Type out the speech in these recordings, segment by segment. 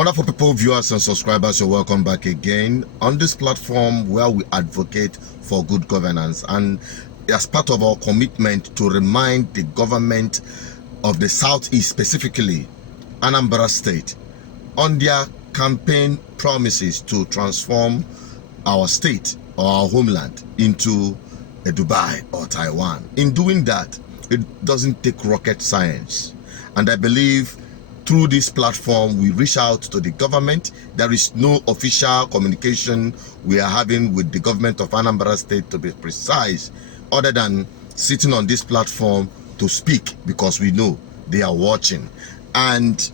Wonderful people, viewers and subscribers, you're welcome back again on this platform where we advocate for good governance, and as part of our commitment to remind the government of the Southeast, specifically Anambra State, on their campaign promises to transform our state or our homeland into a Dubai or Taiwan. In doing that, it doesn't take rocket science, and I believe through this platform we reach out to the government. There is no official communication we are having with the government of Anambra State, to be precise, other than sitting on this platform to speak, because we know they are watching, and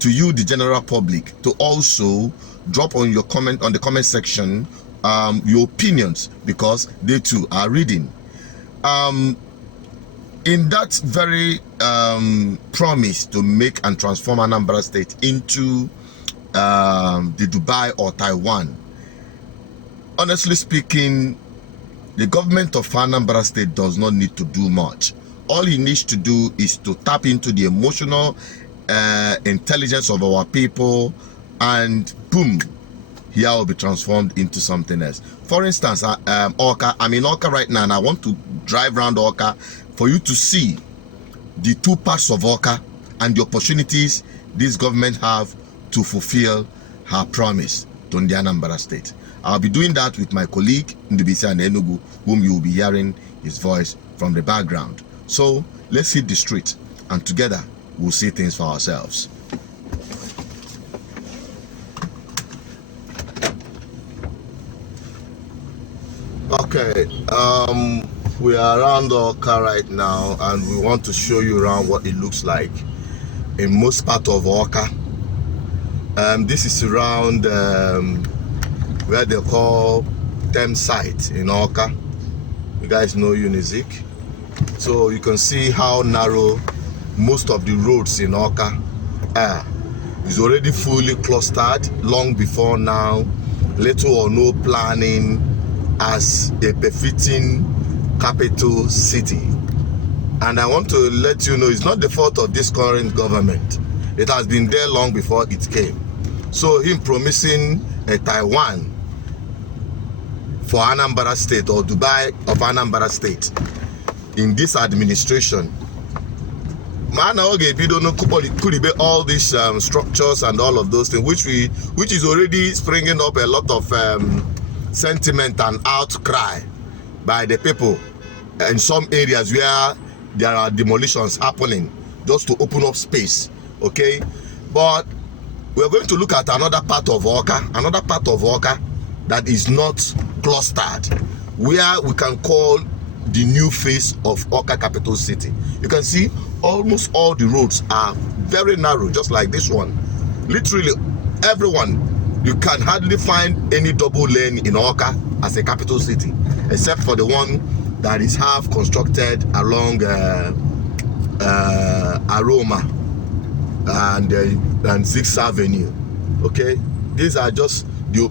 to you, the general public, to also drop on your comment on the comment section your opinions, because they too are reading. In that very promise to make and transform Anambra State into the Dubai or Taiwan, honestly speaking, the government of Anambra State does not need to do much. All he needs to do is to tap into the emotional intelligence of our people, and boom, here will be transformed into something else. For instance, Awka, I'm in Awka right now, and I want to drive around Awka for you to see the two parts of Awka and the opportunities this government have to fulfill her promise to the Anambra State. I'll be doing that with my colleague Dubia and Enugu, whom you will be hearing his voice from the background. So let's hit the street, and together we'll see things for ourselves. Okay, we are around Awka right now, and we want to show you around what it looks like in most part of Awka. This is around where they call Thames site in Awka. You guys know Unizik, so you can see how narrow most of the roads in Awka are. It's already fully clustered long before now. Little or no planning as a befitting capital city. And I want to let you know, it's not the fault of this current government. It has been there long before it came. So him promising a Taiwan for Anambra State, or Dubai of Anambra State, in this administration, man, we don't know could be all these structures and all of those things, which is already springing up a lot of sentiment and outcry by the people in some areas where there are demolitions happening, just to open up space. Okay, but we're going to look at another part of Awka, that is not clustered, where we can call the new face of Awka capital city. You can see almost all the roads are very narrow, just like this one. Literally everyone, you can hardly find any double lane in Awka as a capital city, except for the one that is half constructed along Aroma and 6th Avenue. Okay, these are just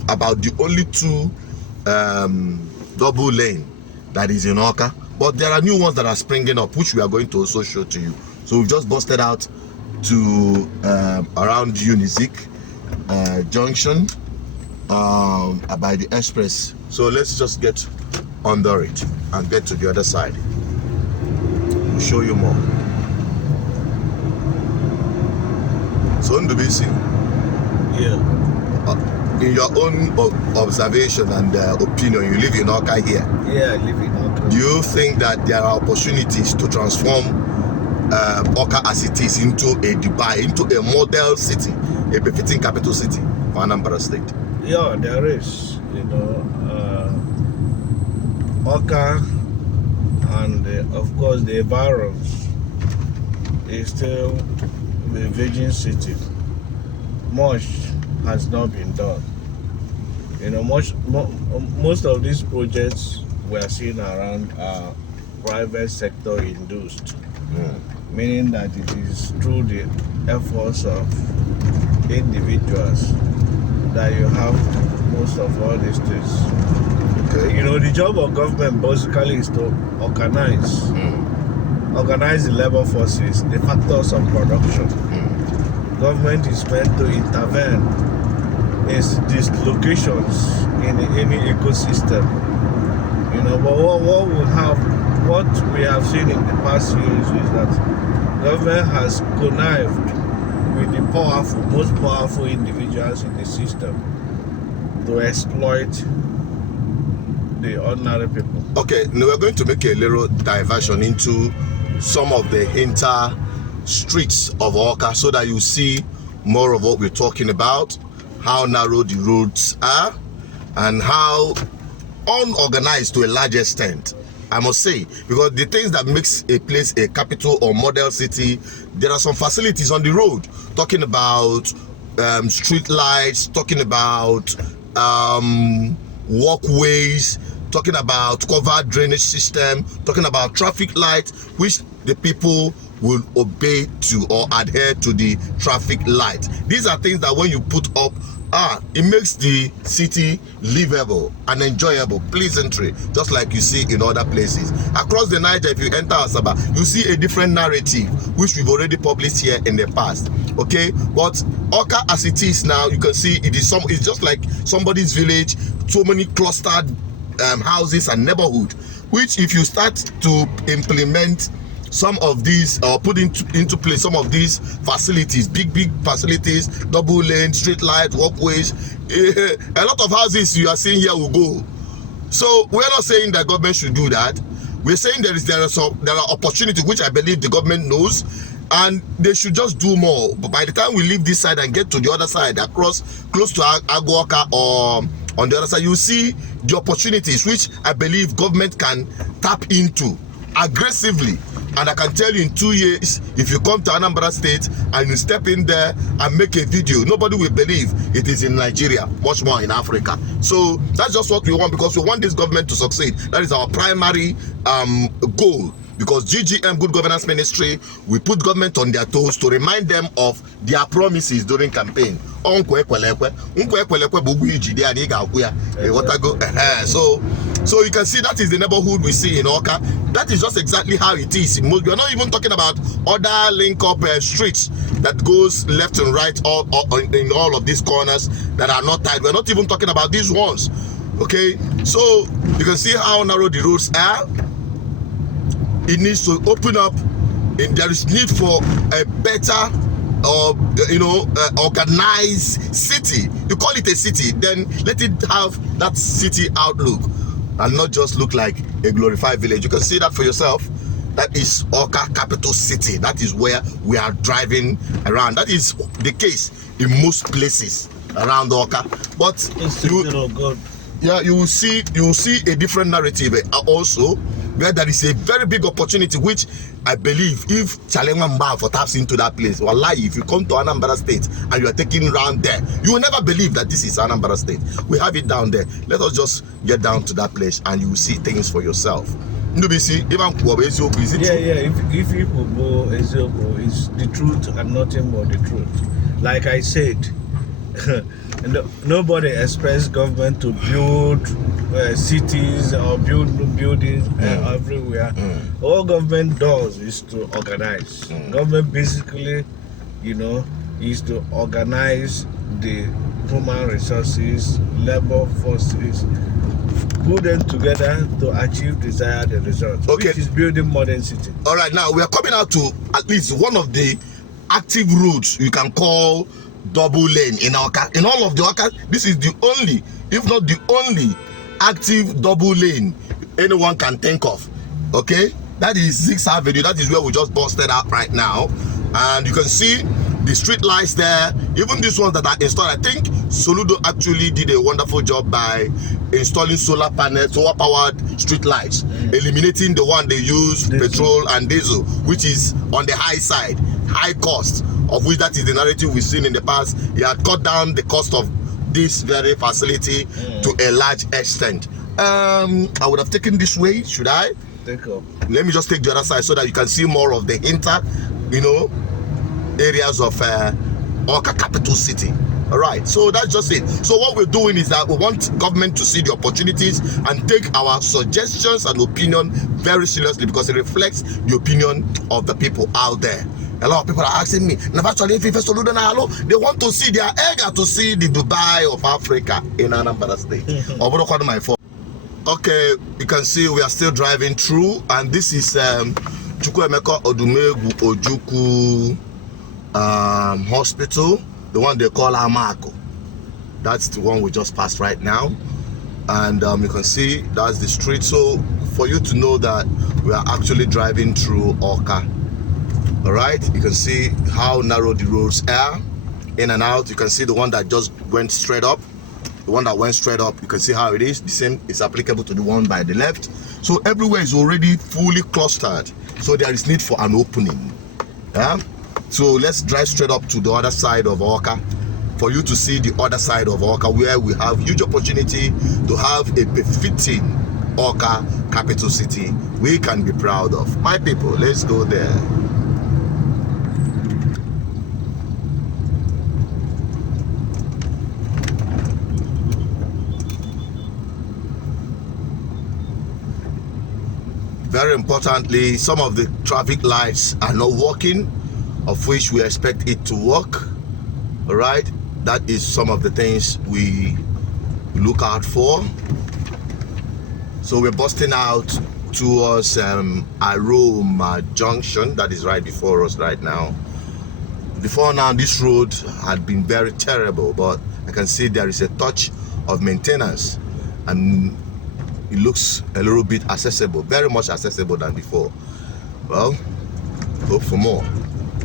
about the only two double lane that is in Awka, but there are new ones that are springing up, which we are going to also show to you. So we've just busted out to around Unizik junction by the express. So let's just get under it and get to the other side. We'll show you more. So in Dubia, in your own observation and opinion, you live in Awka here. Yeah, I live in Awka. Do you think that there are opportunities to transform Awka as it is into a Dubai, into a model city, a befitting capital city for Anambra State? Yeah, there is. You know, Awka and of course the environs is still the virgin city. Much has not been done. You know, most of these projects we are seeing around are private sector induced, meaning that it is through the efforts of individuals that you have most of all these things. Okay. You know, the job of government basically is to organize the labor forces, the factors of production, government is meant to intervene in these locations in any ecosystem. You know, but what we have seen in the past years is that government has connived with the most powerful individuals in the system to exploit the ordinary people. Okay, now we're going to make a little diversion into some of the inter streets of Awka so that you see more of what we're talking about, how narrow the roads are, and how unorganized to a large extent, I must say, because the things that makes a place a capital or model city, there are some facilities on the road, talking about street lights, talking about walkways, talking about covered drainage system, talking about traffic lights, which the people will obey to or adhere to the traffic light. These are things that when you put up, it makes the city livable and enjoyable, pleasantry, just like you see in other places. Across the Niger, if you enter Asaba, you see a different narrative, which we've already published here in the past. Okay, but Awka as it is now, you can see it's just like somebody's village, so many clustered houses and neighborhood, which if you start to implement some of these or put into place some of these facilities, big facilities, double lane, street light, walkways, a lot of houses you are seeing here will go. So we're not saying that government should do that. We're saying there are opportunities which I believe the government knows, and they should just do more. But by the time we leave this side and get to the other side, across close to Agwoka or on the other side, you see the opportunities which I believe government can tap into aggressively. And I can tell you, in 2 years, if you come to Anambra State and you step in there and make a video, nobody will believe it is in Nigeria, much more in Africa. So that's just what we want, because we want this government to succeed. That is our primary goal. Because GGM, Good Governance Ministry, we put government on their toes to remind them of their promises during campaign. So you can see that is the neighborhood we see in Awka. That is just exactly how it is. We are not even talking about other link-up streets that goes left and right in all of these corners that are not tied. We're not even talking about these ones. Okay, so you can see how narrow the roads are. It needs to open up, and there is need for a better organized city. You call it a city, then let it have that city outlook and not just look like a glorified village. You can see that for yourself. That is Awka capital city. That is where we are driving around. That is the case in most places around Awka. But you will see a different narrative also, where there is a very big opportunity, which I believe if Chalenga for taps into that place, wallahi, if you come to Anambra State and you are taking round there, you will never believe that this is Anambra State. We have it down there. Let us just get down to that place and you will see things for yourself. If people go Ezoko, it's the truth and nothing but the truth. Like I said, nobody expects government to build cities or build buildings everywhere. All government does is to organize. Government basically, is to organize the human resources, labor forces, put them together to achieve desired results. Okay, which is building modern city. All right, now we are coming out to at least one of the active routes you can call double lane in Awka. In all of the Awka, this is the only, if not the only, active double lane anyone can think of. Okay, that is 6th Avenue. That is where we just busted out right now, and you can see the street lights there. Even these ones that are installed, I think Soludo actually did a wonderful job by installing solar panels, solar powered street lights, eliminating the one they use petrol and diesel, which is on the high side, high cost, of which that is the narrative we've seen in the past. He had cut down the cost of this very facility to a large extent. I would have taken this way. Should I? Take up. Let me just take the other side so that you can see more of the areas of Awka capital city. All right, so that's just it. So what we're doing is that we want government to see the opportunities and take our suggestions and opinion very seriously, because it reflects the opinion of the people out there. A lot of people are asking me, actually, if Soludo Nalo, they want to see, they are eager to see the Dubai of Africa in Anambra State. My fault. Okay, you can see we are still driving through, and this is Chukwuemeka Odumegwu Ojukwu Hospital, the one they call Amako. That's the one we just passed right now, and you can see that's the street. So for you to know that we are actually driving through Awka. All right, you can see how narrow the roads are, in and out. You can see the one that just went straight up. The one that went straight up, you can see how it is. The same is applicable to the one by the left. So everywhere is already fully clustered. So there is need for an opening. Yeah? So let's drive straight up to the other side of Awka for you to see the other side of Awka, where we have huge opportunity to have a befitting Awka capital city we can be proud of. My people, let's go there. Very importantly, some of the traffic lights are not working, of which we expect it to work. All right, that is some of the things we look out for. So we're busting out towards Aroma Junction, that is right before us right now. Before now, this road had been very terrible, but I can see there is a touch of maintenance, and it looks a little bit accessible, very much accessible than before. Well, hope for more.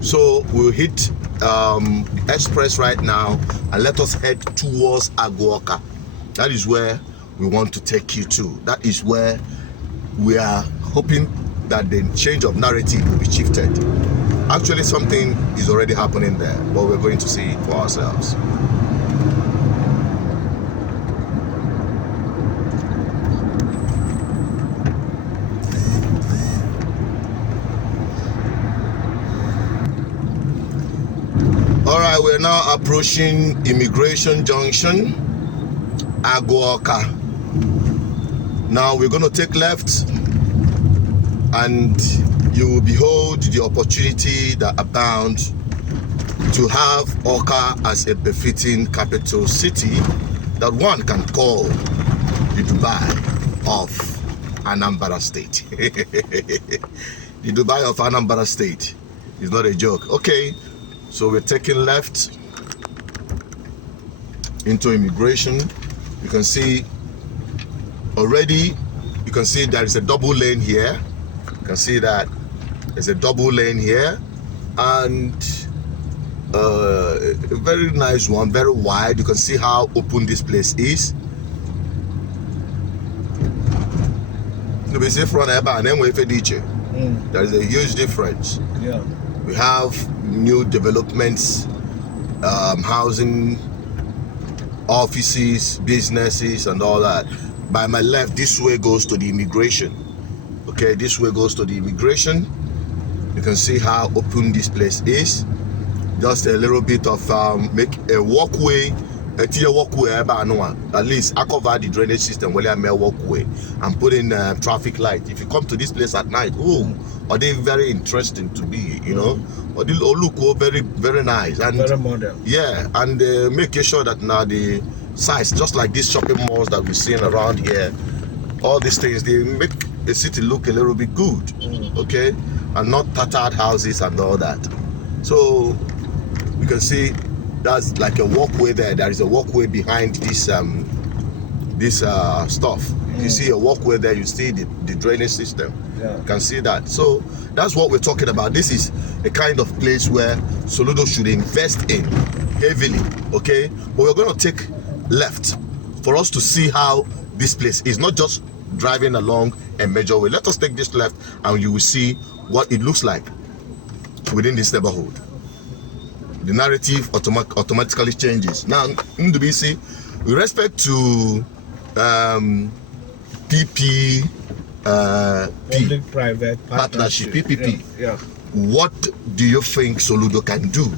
So we'll hit express right now, and let us head towards Aguoka. That is where we want to take you to. That is where we are hoping that the change of narrative will be shifted. Actually, something is already happening there, but we're going to see it for ourselves. Alright, we're now approaching Immigration Junction, Aguoka. Now we're going to take left, and you will behold the opportunity that abounds to have Awka as a befitting capital city that one can call the Dubai of Anambra State. The Dubai of Anambra State is not a joke. Okay. So we're taking left into Immigration. You can see already, you can see there is a double lane here. You can see that there's a double lane here, and a very nice one, very wide. You can see how open this place is. There is a huge difference. Yeah. We have new developments, housing, offices, businesses, and all that. By my left, this way goes to the Immigration. Okay, this way goes to the Immigration. You can see how open this place is. Just a little bit of make a walkway, a tier walkway. At least I cover the drainage system where I may walkway and put in traffic light. If you come to this place at night, are they very interesting to be, you know? Or they all look very, very nice and very modern. Yeah, and making sure that now the size, just like these shopping malls that we're seeing around here, all these things, they make the city look a little bit good, okay, and not tattered houses and all that. So you can see that's like a walkway there. There is a walkway behind this stuff. You see a walkway there, you see the drainage system. Yeah. You can see that. So that's what we're talking about. This is a kind of place where Soludo should invest in heavily, okay? But we're going to take left for us to see how this place is, not just driving along a major way. Let us take this left, and you will see what it looks like within this neighborhood. The narrative automatically changes. Now, in Dubia, with respect to Public-private partnership, PPP. Yeah. What do you think Soludo can do?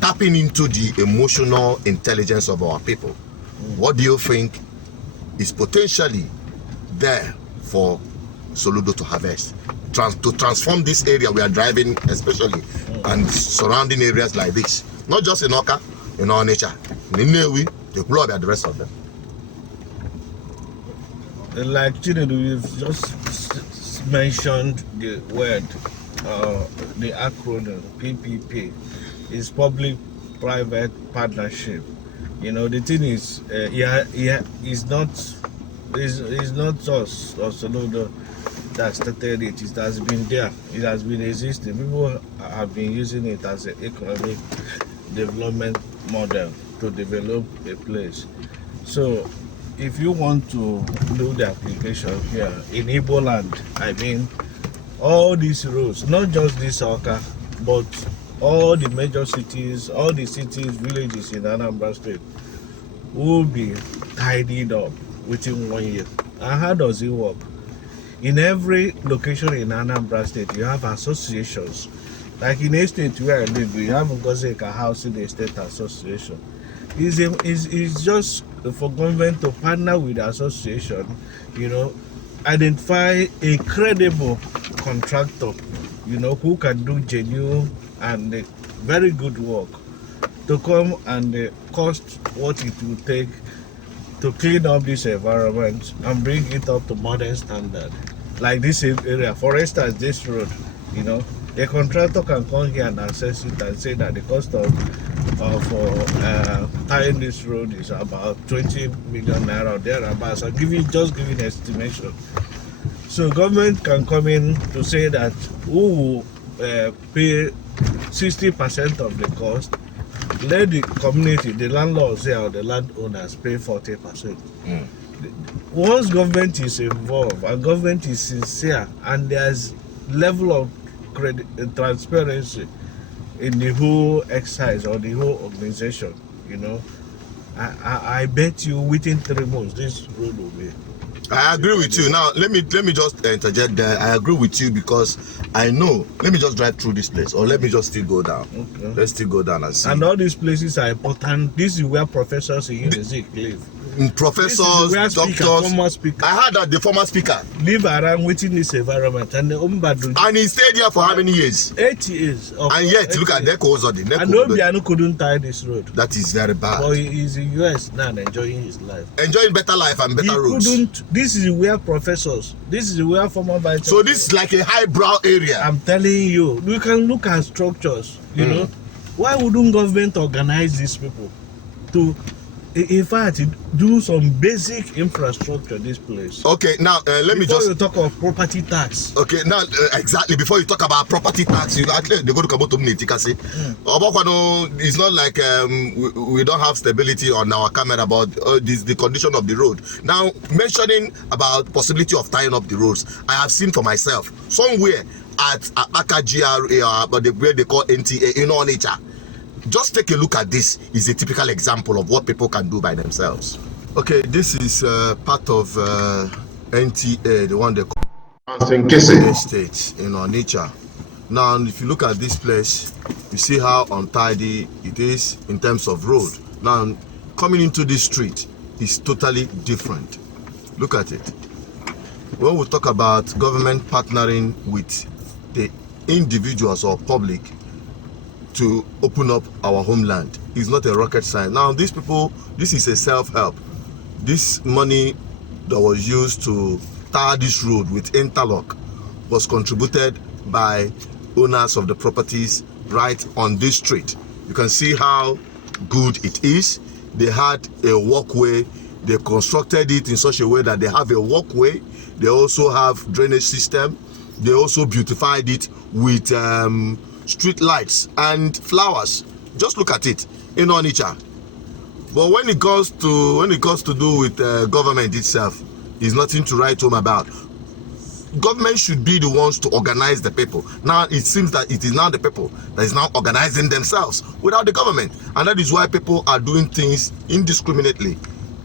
Tapping into the emotional intelligence of our people. What do you think is potentially there for Soludo to harvest. To transform this area we are driving, especially, and surrounding areas like this. Not just in Oka, in our nature. In Newi, the globe and the rest of them. Like Chinedu, you've just mentioned the word, the acronym PPP is public-private partnership. You know, the thing is, it's not us or Soludo that started it. It has been there. It has been existing. People have been using it as an economic development model to develop a place. So, if you want to do the application here in Igbo land, I mean, all these roads, not just this Oka, but all the major cities, all the cities, villages in Anambra State will be tidied up within 1 year. And how does it work? In every location in Anambra State, you have associations. Like in a state where I live, we have Ngozeka Housing Estate Association. It's just for government to partner with the association, you know, identify a credible contractor, you know, who can do genuine and very good work to come and cost what it will take to clean up this environment and bring it up to modern standard. Like this area, for instance, this road, you know, a contractor can come here and assess it and say that the cost of tying this road is about 20 million naira or thereabouts. I'm just giving estimation. So government can come in to say that who will pay 60% of the cost, let the community, the landlords here or the landowners pay 40%. Once government is involved and government is sincere and there's level of transparency in the whole exercise or the whole organization, you know, I bet you within 3 months this road will be. I agree with you. Now let me just interject there. I agree with you because I know. Let me just drive through this place, or let me just still go down. Okay. Let's still go down and see. And all these places are important. This is where professors in Unizik live. Professors, doctors. Speaker, I heard that the former speaker live around within this environment, and he stayed here for how many years? 8 years. And yet, look at Neko. And Dubia couldn't tie this road. That is very bad. But he's in US now, enjoying his life, enjoying better life and better roads. This is where professors. This is where former vice. So this is like a highbrow area. I'm telling you, we can look at structures. You know, why wouldn't government organize these people to? In fact, do some basic infrastructure this place. Okay, now let me just. Before you talk of property tax. Okay, now exactly before you talk about property tax, you actually they go to Kaboto Mnitikasi. It's not like we don't have stability on our camera about the condition of the road. Now mentioning about possibility of tying up the roads, I have seen for myself somewhere at Aka GRA, but where they call NTA in all nature. Just take a look at this. Is a typical example of what people can do by themselves. Okay, this is part of NTA, the one they call estate in Onitsha. Now, if you look at this place, you see how untidy it is in terms of road. Now, coming into this street is totally different. Look at it. When we talk about government partnering with the individuals or public to open up our homeland is not a rocket science. Now these people, this is a self-help. This money that was used to tar this road with interlock was contributed by owners of the properties right on this street. You can see how good it is. They had a walkway. They constructed it in such a way that they have a walkway. They also have drainage system. They also beautified it with street lights and flowers. Just look at it in Onitsha. But when it comes to do with government itself, is nothing to write home about. Government should be the ones to organize the people. Now it seems that it is now the people that is now organizing themselves without the government, and that is why people are doing things indiscriminately,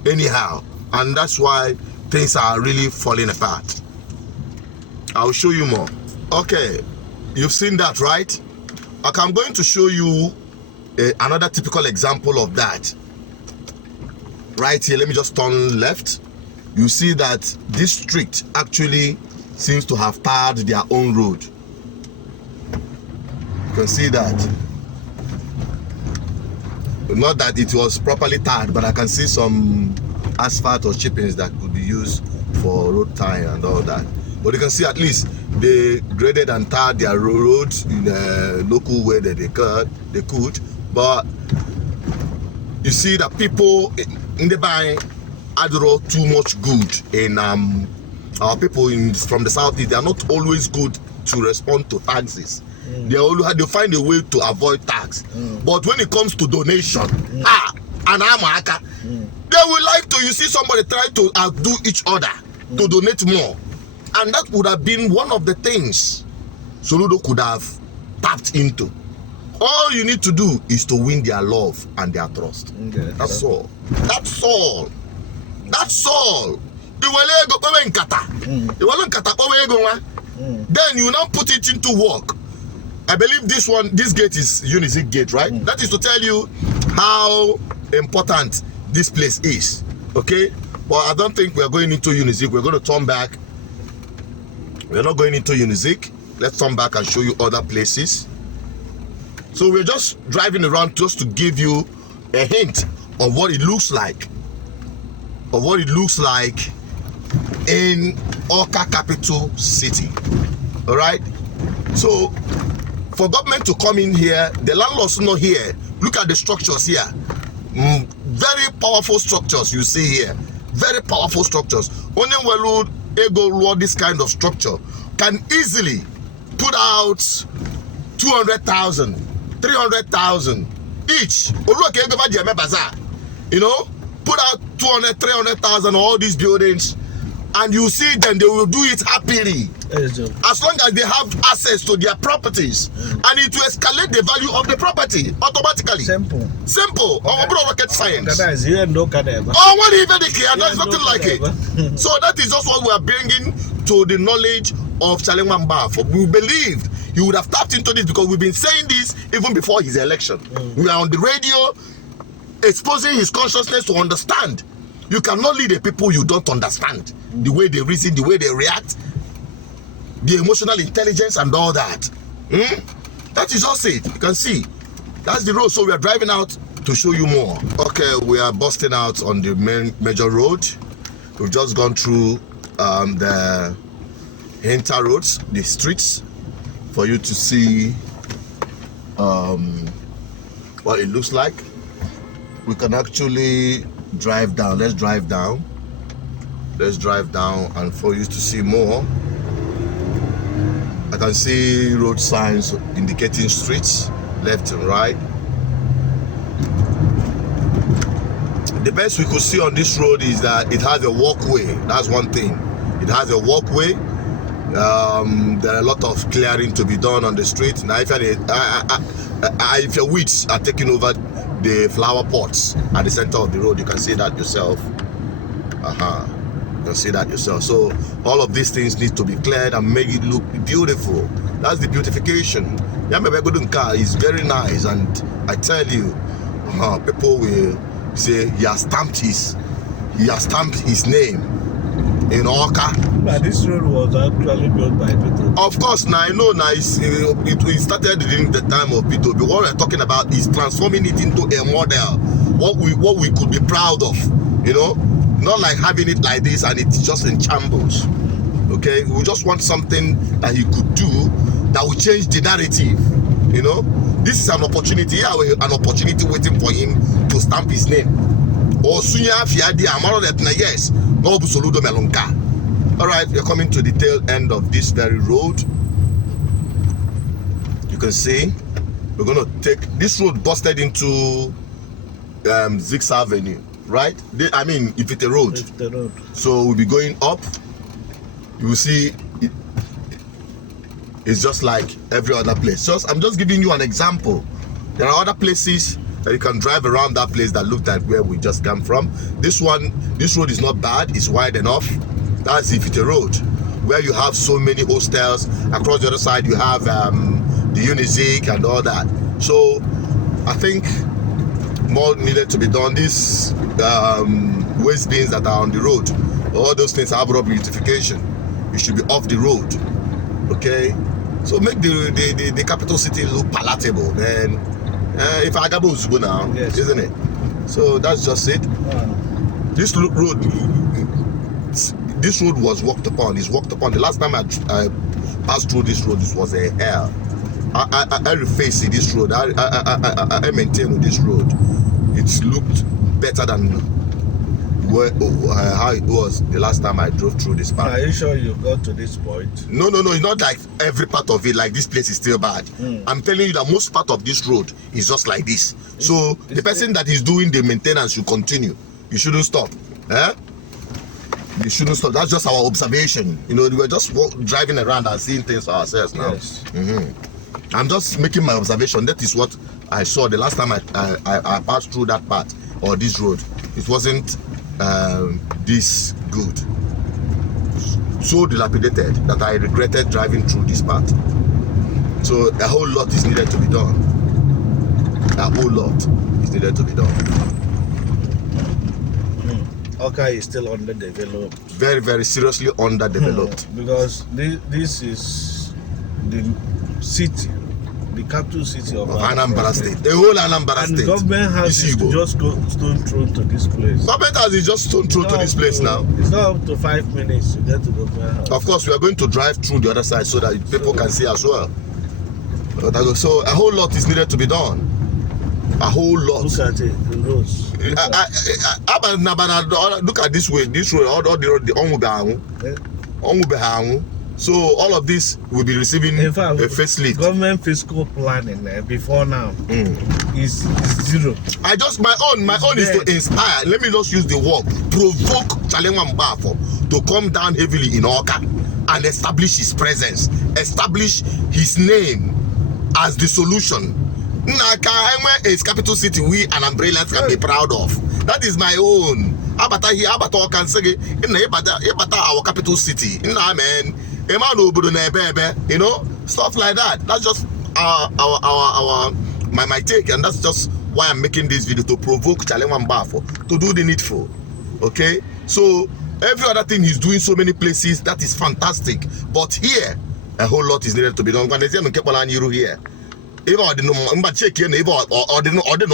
anyhow, and that's why things are really falling apart. I'll show you more. Okay, you've seen that, right? Okay, I'm going to show you another typical example of that. Right here, let me just turn left. You see that this street actually seems to have tarred their own road. You can see that. Not that it was properly tarred, but I can see some asphalt or chippings that could be used for road tyre and all that. But you can see at least they graded and tarred their roads in a local way that they could. But you see that people in the bank adore too much good in our people from the southeast. They are not always good to respond to taxes. They find a way to avoid tax. But when it comes to donation, they will like to, you see somebody try to outdo each other to donate more. And that would have been one of the things Soludo could have tapped into. All you need to do is to win their love and their trust. Okay, that's all. That's all. That's all. Then you now put it into work. I believe this gate is Unizik Gate, right? That is to tell you how important this place is. Okay? But I don't think we are going into Unizik. We're going to turn back. We're not going into Unizik. Let's turn back and show you other places. So we're just driving around just to give you a hint of what it looks like. Of what it looks like in Awka capital city. All right? So for government to come in here, the landlords not here. Look at the structures here. Very powerful structures you see here. Very powerful structures. Only Welu Ego this kind of structure can easily put out 200,000, 300,000 each. You know, put out 200, 300,000 all these buildings, and you see them, they will do it happily. As long as they have access to their properties, and it will escalate the value of the property automatically. Simple. Rocket science. Oh, what even the care? There's nothing like it. So that is just what we are bringing to the knowledge of Chalengwamba. We believed he would have tapped into this because we've been saying this even before his election. We are on the radio exposing his consciousness to understand. You cannot lead the people you don't understand. The way they reason, the way they react, the emotional intelligence and all that. That is just it. You can see. That's the road. So we are driving out to show you more. Okay, we are busting out on the main major road. We've just gone through the inter roads, the streets, for you to see what it looks like. We can actually drive down. Let's drive down. Let's drive down, and for you to see more, I can see road signs indicating streets left and right. The best we could see on this road is that it has a walkway. That's one thing. It has a walkway. There are a lot of clearing to be done on the street. Now, if your weeds are taking over the flower pots at the center of the road, you can see that yourself. You can see that yourself. So all of these things need to be cleared and make it look beautiful. That's the beautification. Yamebegudunka is very nice, and I tell you, people will say he has stamped his name in Awka. But this road was actually built by Pito. Of course, now I know now it started during the time of Pito. But what we're talking about is transforming it into a model, what we could be proud of, you know, not like having it like this and it's just in shambles. Okay, we just want something that he could do that will change the narrative. You know, this is an opportunity. An opportunity waiting for him to stamp his name. Or Sunya Fiadi Amaro that yes, no Soludo Melonka. All right, we're coming to the tail end of this very road. You can see we're gonna take this road busted into Zix Avenue, right? I mean, if it's a road. It's the road. So we'll be going up. You will see it's just like every other place. I'm just giving you an example. There are other places that you can drive around that place that look like where we just came from. This road is not bad. It's wide enough. That's if it's a road where you have so many hostels. Across the other side, you have the Unizik and all that. So I think more needed to be done. These waste bins that are on the road, all those things have beautification. it should be off the road. Okay, so make the capital city look palatable. Then, if Agabo Zubo now, yes, isn't it? So that's just it. This road was walked upon. It's walked upon. The last time I passed through this road, this was a hell. I reface this road. I maintain this road. It's looked better than how it was the last time I drove through this part. Are you sure you got to this point? No. It's not like every part of it. Like this place is still bad. I'm telling you that most part of this road is just like this. So the person that is doing the maintenance should continue. You shouldn't stop. You shouldn't stop. That's just our observation. You know, we're just driving around and seeing things for ourselves now. Yes. I'm just making my observation. That is what I saw the last time I passed through that part or this road. It wasn't this good. So dilapidated that I regretted driving through this part. So a whole lot is needed to be done. A whole lot is needed to be done. Awka is still underdeveloped. Very, very seriously underdeveloped. Because this is the city, the capital city of Anambra State. The whole Anambra State. And the government house is just stone thrown to this place. Government house is just stone thrown to this place now. It's not up to 5 minutes to get to the government house. Of course, we are going to drive through the other side so that people can see as well. So a whole lot is needed to be done. A whole lot. Look at it, the roads. Look at this way, all the Ongubehangu. So all of this will be receiving in fact, a facelift. Government fiscal planning before now is zero. My own is to inspire. Let me just use the word provoke Chalenwa Mbafo to come down heavily in Awka and establish his presence, establish his name as the solution. Naka is capital city we Anambralians can be proud of. That is my own. Abata here, Abata can say our capital city. You know, stuff like that. That's just my take, and that's just why I'm making this video, to provoke Chalenwa Mbafo to do the needful. Okay, so every other thing he's doing so many places, that is fantastic, but here a whole lot is needed to be done. Here, if I didn't check here, if or the now, or the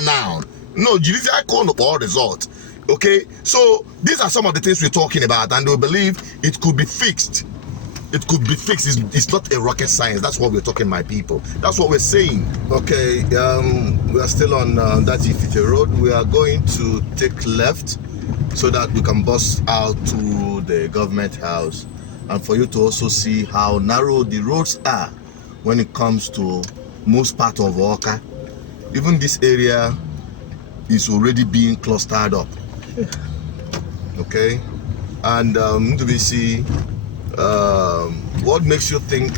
now. No, you I call up all results. Okay, so these are some of the things we're talking about, and we believe it could be fixed. It could be fixed. It's not a rocket science. That's what we're talking, my people. That's what we're saying. Okay, we are still on that Ifite road. We are going to take left so that we can bust out to the government house, and for you to also see how narrow the roads are when it comes to most part of Awka. Even this area is already being clustered up. Okay, and do we see what makes you think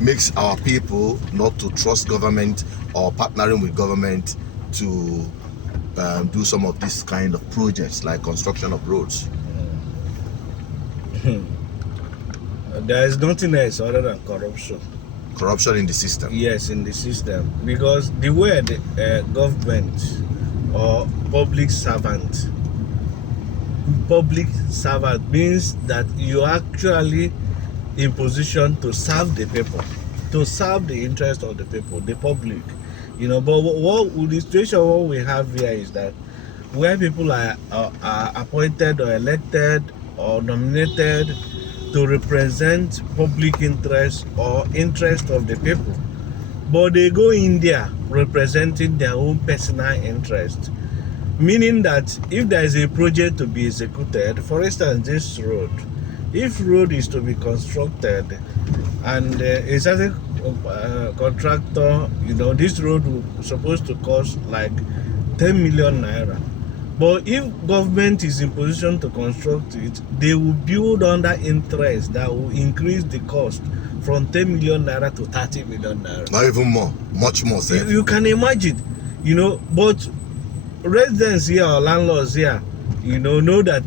makes our people not to trust government or partnering with government to do some of this kind of projects like construction of roads? There is nothing else other than corruption. Corruption in the system. Yes, in the system, because the way the government or public servant means that you are actually in position to serve the people, to serve the interest of the people, the public, you know. But what the situation what we have here is that where people are appointed or elected or nominated to represent public interest or interest of the people, but they go in there representing their own personal interest. Meaning that if there is a project to be executed, for instance, this road, if road is to be constructed and a certain contractor, you know, this road was supposed to cost like 10 million naira. But if government is in position to construct it, they will build under interest that will increase the cost from 10 million naira to 30 million naira. Not even more, much more. You can imagine, you know, but residents here or landlords here, you know that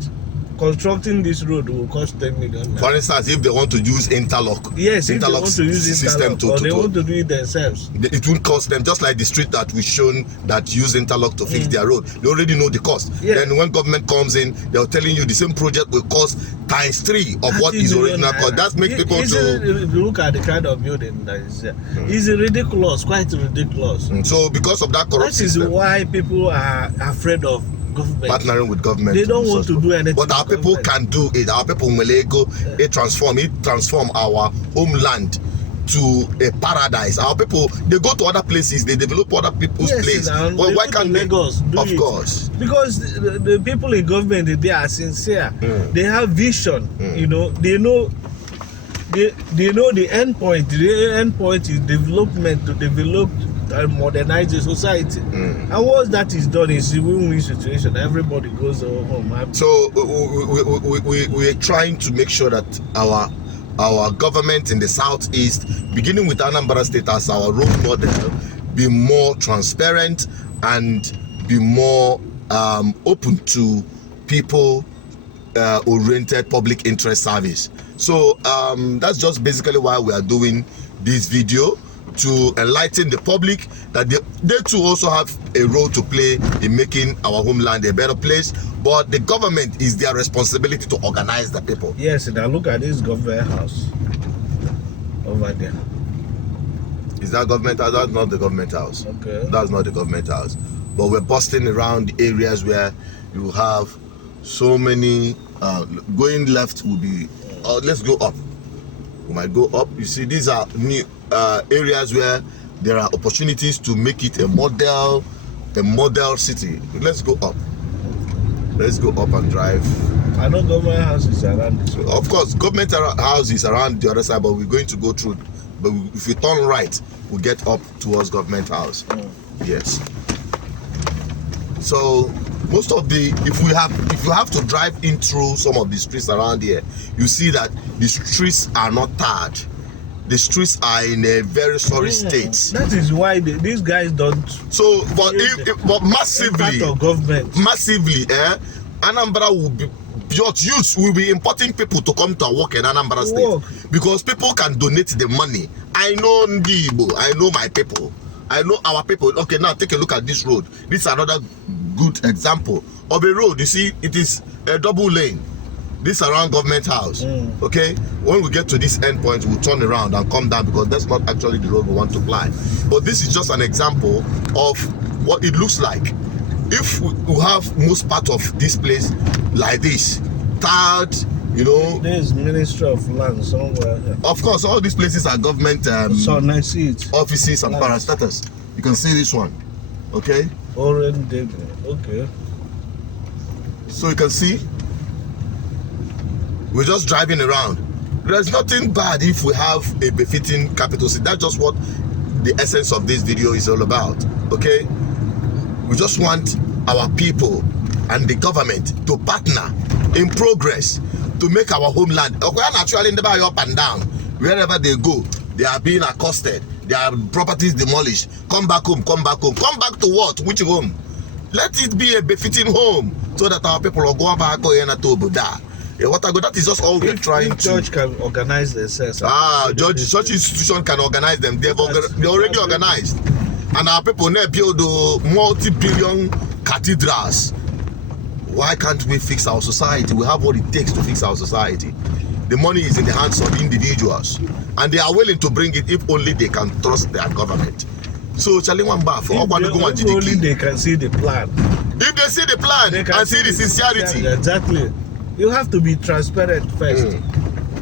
constructing this road will cost 10 million. For instance, if they want to use interlock, yes, if they want to use system interlock, or they want to do it themselves, it will cost them, just like the street that we shown that use interlock to fix their road. They already know the cost. Yeah. Then when government comes in, they're telling you the same project will cost ×3 of what is original cost. That makes people to look at the kind of building that is there. It's ridiculous, quite ridiculous. So because of that corrupt system, that is why people are afraid of government. Partnering with government. They don't want to do anything. But our people can do it. Our people will go transform our homeland to a paradise. Our people, they go to other places, they develop other people's place. Well, why can't Lagos do of it? Course. Because the people in government, they are sincere. They have vision. You know, they know the end point. The end point is development, to develop and modernize the society. And once that is done, it's a win-win situation. Everybody goes home happy. So we're trying to make sure that our government in the southeast, beginning with Anambra State as our role model, be more transparent and be more open to people oriented public interest service. So that's just basically why we are doing this video, to enlighten the public that they too also have a role to play in making our homeland a better place, but the government is their responsibility to organize the people. Yes, now look at this government house over there. Is that government house? That's not the government house. Okay. That's not the government house. But we're busting around the areas where you have so many, going left will be, let's go up. We might go up. You see, these are new areas where there are opportunities to make it a model city. Let's go up. Let's go up and drive. I know government houses around this way. Of course, government houses around the other side, but we're going to go through. But if we turn right, we'll get up towards government house. Yes. So most of the, if you have to drive in through some of the streets around here, you see that the streets are not tarred. The streets are in a very sorry state. That is why these guys don't. So, but massively, of government, massively, Anambra will be, youths will be importing people to come to work in Anambra State, because people can donate the money. I know Ndibo, I know my people, I know our people. Okay, now take a look at this road. This is another good example of a road. You see, it is a double lane. This around government house. Okay, when we get to this end point, we'll turn around and come down, because that's not actually the road we want to fly. But this is just an example of what it looks like if we have most part of this place like this, tarred, you know. There's Ministry of Land somewhere. Of course, all these places are government so nice seats, offices and parastatals. You can see this one. Okay. Already. Okay. So you can see, we're just driving around. There's nothing bad if we have a befitting capital city. That's just what the essence of this video is all about. Okay, we just want our people and the government to partner in progress to make our homeland. Okay, naturally in the bay up and down, wherever they go, they are being accosted, their properties demolished. Come back home, come back home. Come back to what? Which home? Let it be a befitting home, so that our people will go back to Oboda. That is just all we're trying to. Church can organize themselves. Church institution can organize them. They're already organized. And our people now build multi-billion cathedrals. Why can't we fix our society? We have what it takes to fix our society. The money is in the hands of individuals, and they are willing to bring it if only they can trust their government. So if only they can see the plan. If they see the plan and see the sincerity. Exactly. You have to be transparent first.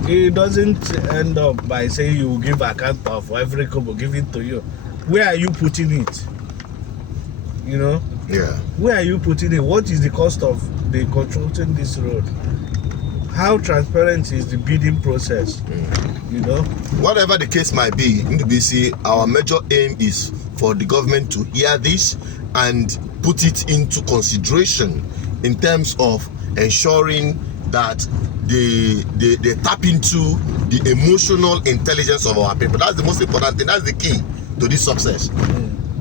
It doesn't end up by saying you will give account for every kobo given to you. Where are you putting it? You know? Yeah. Where are you putting it? What is the cost of the constructing this road? How transparent is the bidding process? You know? Whatever the case might be, in the BC, our major aim is for the government to hear this and put it into consideration in terms of ensuring that they tap into the emotional intelligence of our people. That's the most important thing. That's the key to this success.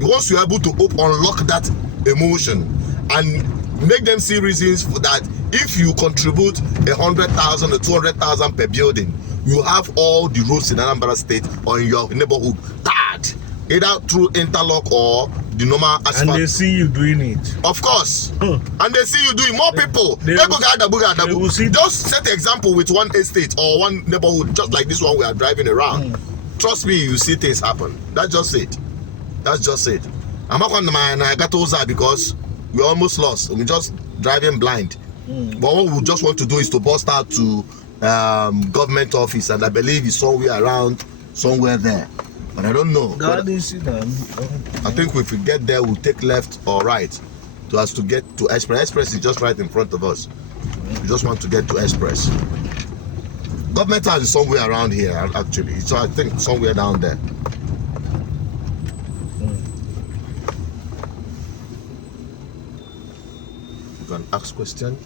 Once you're able to unlock that emotion and make them see reasons for that If you contribute 100,000 or 200,000 per building, you have all the roads in Anambra State or in your neighborhood tarred, either through interlock or the normal asphalt. And they see you doing it. Of course. And they see you doing more people. They will see. Just set the example with one estate or one neighborhood, just like this one we are driving around. Trust me, you see things happen. That's just it. That's just it. I'm not going to my Gatoza because we almost lost. We're just driving blind. But what we just want to do is to bust out to government office, and I believe it's somewhere around, somewhere there. But I don't know. I think if we get there, we'll take left or right to us to get to Express. Express is just right in front of us. We just want to get to Express. Government house is somewhere around here, actually. So I think somewhere down there. You can ask question.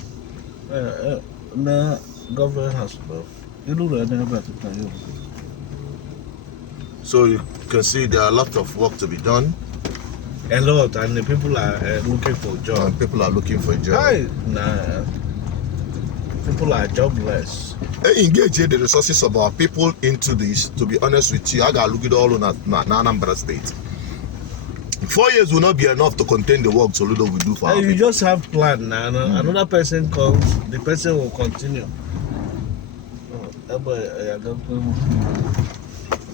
No, government house, Prof. You know that never to tell you. So you can see there are a lot of work to be done. A lot, and the people are looking for jobs. And people are looking for a job. Nah, people are jobless. Engage the resources of our people into this. To be honest with you, I got to look at all on Anambra State. 4 years will not be enough to contain the work Soludo will do for our You people. just have plan now. Another person comes, the person will continue.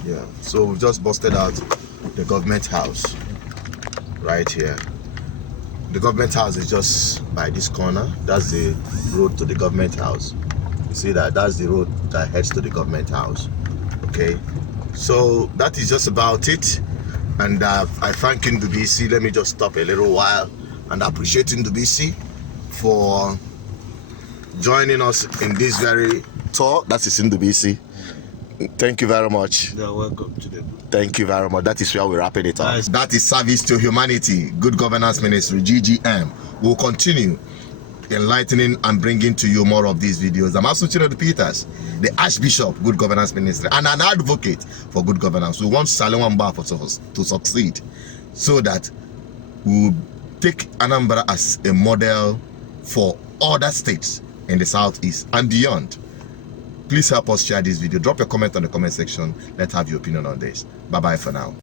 Yeah, so we've just busted out the government house right here. The government house is just by this corner. That's the road to the government house. You see that? That's the road that heads to the government house. Okay, so that is just about it. And I thank Dubia. Let me just stop a little while and appreciating Dubia for joining us in this very tour. That is in Dubia. Thank you very much. You're welcome to the. Thank you very much. That is where we're wrapping it up. Nice. That is Service to Humanity, Good Governance Ministry, GGM. We'll continue enlightening and bringing to you more of these videos. I'm also Soludo Peters, the Archbishop, Good Governance Ministry, and an advocate for good governance. We want Salewamba to succeed so that we'll take Anambra as a model for other states in the southeast and beyond. Please help us share this video. Drop a comment on the comment section. Let's have your opinion on this. Bye-bye for now.